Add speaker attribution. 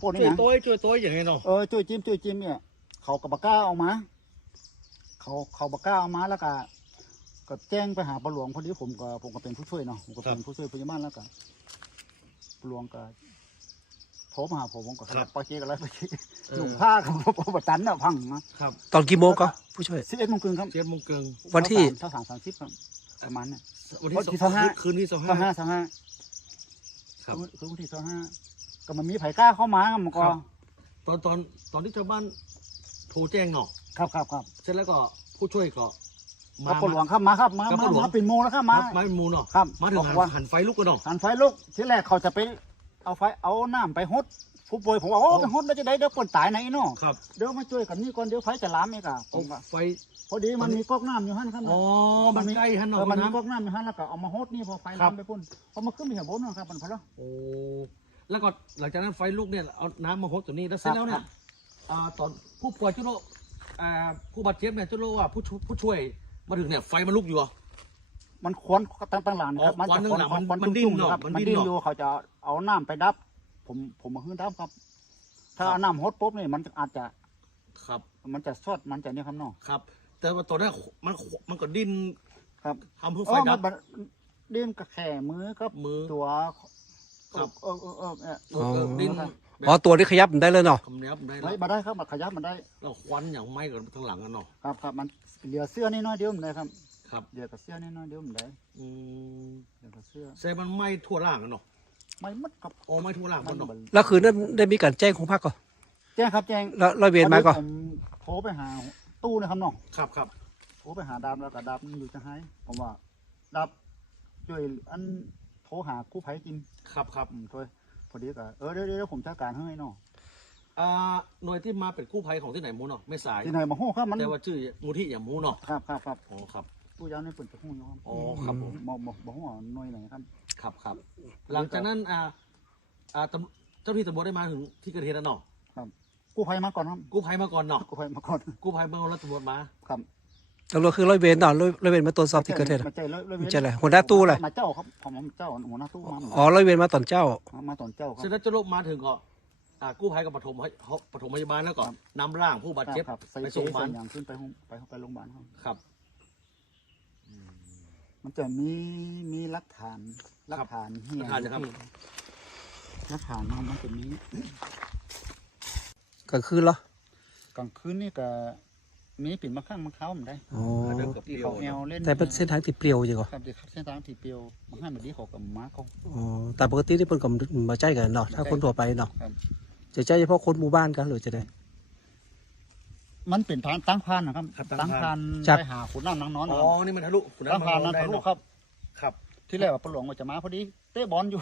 Speaker 1: าวโพดนี่
Speaker 2: ช่วย
Speaker 1: นะ
Speaker 2: โต้ยช่วยโต้ยอย่างไงเนาะ
Speaker 1: เออช่วยจิ้มช่วยจิ้มเนี่ยเขากับบกล้าเอามา เขาเขาบกล้าเอามาแล้วก็ก็แจ้งไปหาปลาหลวงพอดีผมก็ผมก็เป็นผู้ช่วยเนาะผมก็เป็นผู้ช่วยพยาบาลแล้วก็ปลาหลวงก็โทรมาหาผมผมก็รับปาเจกันแล้วปาเจหนุ่มผ้ากับผมตันเนี่ยพังนะครับ
Speaker 3: ตอนกี่โมงก็ผู้ช่วย
Speaker 1: สิบเอ็ดโมงครึ่งครับ
Speaker 2: เจ็ดโมงเกิง
Speaker 3: วันที่
Speaker 1: เท่าสามสามสิบครับประมาณเนี่ย
Speaker 2: วัน
Speaker 1: วันที่
Speaker 2: ที่
Speaker 1: สิบห้า
Speaker 2: คืนที่สิบ
Speaker 1: สอง
Speaker 2: ห้า
Speaker 1: ห้าสองห้า
Speaker 2: ครับ
Speaker 1: คือวันที่สองห้า ก็มันมีไผ่กล้าเข้ามามันก็
Speaker 2: ครับ ตอนตอนตอนที่ชาวบ้านโทรแจ้งเนาะ
Speaker 1: ครับครับครับ
Speaker 2: เสร็จแล้วก็ผู้ช่วยก็
Speaker 1: ก็ปลดหลวงครับมาครับมา
Speaker 2: ครับ
Speaker 1: มา
Speaker 2: ปลดหลวง
Speaker 1: มาเป็นโมงแล้วครับ
Speaker 2: มา
Speaker 1: มา
Speaker 2: มาเป็นหมูเนาะ
Speaker 1: ครับ
Speaker 2: มาถึง
Speaker 1: บอก
Speaker 2: หัน
Speaker 1: ว่า
Speaker 2: หันไฟลุกกันเนาะ
Speaker 1: หันไฟลุกทีแรกเขาจะไปเอาไฟเอาน้ำไปฮดผู้ป่วยผมว่าโอ้
Speaker 2: อ๋อ
Speaker 1: ไปฮดแล้วจะได้เดี๋ยวคนตายไหนเนาะ
Speaker 2: ครับ
Speaker 1: เดี๋ยวมาช่วยกันนี่ก่อนเดี๋ยวไฟจะลามอีกอะผ
Speaker 2: เอา
Speaker 1: มก็
Speaker 2: ไฟ
Speaker 1: พอดีมันมีก๊อกน้ำอยู่หั่นครับ
Speaker 2: อ๋อมันใกล้หัน
Speaker 1: เอ
Speaker 2: เนาะ
Speaker 1: อมันมี
Speaker 2: น้ำ
Speaker 1: ก๊อกน้ำอยู่หั่นแล้วก็เอามาฮดนี่พอไฟ
Speaker 2: ครั
Speaker 1: ลา
Speaker 2: บ
Speaker 1: มไปพุ่นพอมาขึ้นไปข้างบนเนาะครับมันพอแล้ว
Speaker 2: โอ้ แล้วก็หลังจากนั้นไฟลุกเนี่ยเอาน้ำมาพดตัวนี้แล้วเสร็จแล้วเนี่
Speaker 1: ครั
Speaker 2: ย
Speaker 1: บ
Speaker 2: อ่าตอนผู้ป่วยจุโรอ่าผู้บาดเจ็บเนี่ยจุโรว่าผู้ช่วยผู้ช่วยมาถึงเนี่ยไฟมันลุกอยู่เหรอ
Speaker 1: มันควนตั้งตั้งหลังนะครับ
Speaker 2: อ๋อควันตั้งหลังมันมันดิ้น
Speaker 1: จุ่ๆ
Speaker 2: เนอะ
Speaker 1: ครับ
Speaker 2: มัน
Speaker 1: มัน
Speaker 2: ดิ้น
Speaker 1: ดิ้น
Speaker 2: เนอะ
Speaker 1: อยู่เขาจะเอาน้ำไปดับ ผมผมมาขึ้นดับครับ ถ้าเอาน้ำฮดปุ๊บนี่มันอาจจะ
Speaker 2: ครับ
Speaker 1: มันจะซอดมันจะเนี่ยครับเนาะ
Speaker 2: ครับ แต่ว่าตอนนั้นมันมันก็ดิ้น
Speaker 1: ครับ
Speaker 2: ทำเพื่อ
Speaker 1: เอ
Speaker 2: ไฟ
Speaker 1: อ
Speaker 2: ดั
Speaker 1: มั
Speaker 2: บ
Speaker 1: นมันดิ้นกับแข่มือกับ
Speaker 2: มือ
Speaker 1: ตัว
Speaker 2: ครับ
Speaker 1: เออเออเออเออ
Speaker 2: เออเออดิ้น
Speaker 3: อ๋อตัวนี้ขยับได้เลยเนาะ
Speaker 2: คำนี้ได้
Speaker 1: เฮ้
Speaker 2: แล้
Speaker 1: ยวมาได้ครับมาขยับมันได้
Speaker 2: แล้วควันอย่างไหม้กับทางหลังกันเนาะ
Speaker 1: ครับครับมันเหลือเสื้อนี่น้อยเดียวมันได้ครับ
Speaker 2: ครับ
Speaker 1: เหลือกับเสื้อนี่น้อยเดียวมันได้
Speaker 2: อืม
Speaker 1: เหลือกับเสื้อ
Speaker 2: ใส่มันไหม้ทั่วร่างกันเนาะ
Speaker 1: ไม่มัดครับ
Speaker 2: โอ้ไหม้ทั่วร่างมันเนาะ
Speaker 3: แล้วคืนนั้นได้มีการแจ้งของภาคก่อน
Speaker 1: แจ้งครับแจ้ง
Speaker 3: แล้วร้อยเวรมาก่อน
Speaker 1: ผมโทรไปหาตู้นะครับเนาะ
Speaker 2: ครับครับ
Speaker 1: โทรไปหาดาบแล้วก็ดาบมันอยู่จะให้ผมว่าดาบช่วยอัน โทรหากู้ภัยกิน
Speaker 2: ครับครับ
Speaker 1: อืมช่วยพอดีก็เออเดี๋ยวเดี๋ยวผมจัดการให้เนาะ
Speaker 2: อ่าหน่วยที่มาเป็นกู้ภัยของที่ไหนหมูเนาะไม่สาย
Speaker 1: ที่ไหนมาโหครับมัน
Speaker 2: แต่ว่าชื่อมูที่อย่างหมูเนาะ
Speaker 1: ครับครับครับ
Speaker 2: อ๋อครับ
Speaker 1: ตู้ยาวนี่เปิดจะหู้อยู่ครับ
Speaker 2: อ๋อครับผม
Speaker 1: บ่บ่บ่ฮู้ว่าหน่วยไหนครับ
Speaker 2: ครับครับ หลังจากนั้นอ่าอ่าตำเจ้าที่ตำรวจได้มาถึงที่เกิดเหตุแล้วเนาะ
Speaker 1: กู้ภัยมาก่อนครับ
Speaker 2: กู้ภัยมาก่อนเนาะ
Speaker 1: กู้ภัยมาก่อน
Speaker 2: กู้ภัยมาแล้วตำรวจมา
Speaker 1: ครับ
Speaker 3: ตำรวจคือร้อยเวรเนาะร้อยร้อยเวรมาตรวจสอบที่เกิดเหตุ
Speaker 1: มาใจเลยเลย
Speaker 3: มันจะอะไรหัวหน้าตู้อะไร
Speaker 1: มาเจ้าครับผมผมเจ้าหัวหน้าตู้มา
Speaker 3: อ๋อร้อยเวรมาตอนเจ้า
Speaker 1: มามาตอนเจ้าค
Speaker 2: เสร็จ
Speaker 1: รับ
Speaker 2: แล้วเจ้าโรคมาถึงก็อ่ากู้ภัยก็ปฐมให้ปฐมพยาบาลแล้วก็
Speaker 1: ครับ
Speaker 2: นำร่างผู้บาดเจ็บ
Speaker 1: ครับใส่
Speaker 2: ไป
Speaker 1: เจ
Speaker 2: ส่ง
Speaker 1: ใส่
Speaker 2: บ้าน
Speaker 1: อย่างขึ้นไปห้องไปไปโรงพยาบาลครับ
Speaker 2: ครับ
Speaker 1: มันจะมีมีหลักฐานหลักฐานเฮีย
Speaker 2: ประธานนะครับ
Speaker 1: หลักฐานมันจะมี
Speaker 3: กลางคืนเหรอก
Speaker 1: ลางคืนนี่ก็ มีปิ่นมะข้างมะเขาเหมือนได้
Speaker 3: อ๋อ
Speaker 2: เดินกับเป
Speaker 1: ที่
Speaker 2: รี้ยว
Speaker 1: เขาแอวเล่น
Speaker 3: แต่เป็นเส้นทางที่เปลี่ยวจริงเหรอ
Speaker 1: ครับเด็กเส้นทางที่เปรียวมาให้แบบนี้เขากับม้าเขา
Speaker 3: อ๋อแต่ปกติที่เพิ่นก็มาใจกันเนาะถ้าคนทั่วไปเนาะ
Speaker 1: ครับ
Speaker 3: จะใจเฉพาะคนหมู่บ้านกันหรือจะได้
Speaker 1: มันเป็นทางตั้งพานนะครับ
Speaker 2: ครับตั้
Speaker 1: ตั้
Speaker 2: ง
Speaker 1: ง
Speaker 2: พา
Speaker 1: พานน
Speaker 3: ครับ
Speaker 1: ไปหาขุนน้ำนางนอน
Speaker 2: อ๋
Speaker 1: นะ
Speaker 2: อ
Speaker 1: ครับ
Speaker 2: นี่มันทะลุคุณ
Speaker 1: ตั้งพานนั้น
Speaker 2: ได้
Speaker 1: ทะลุ
Speaker 2: เนาะ
Speaker 1: ครับ
Speaker 2: ครับ
Speaker 1: ที่แรกว่าปลาหลวงว่าจะมาพอดีเตะบอลอยู่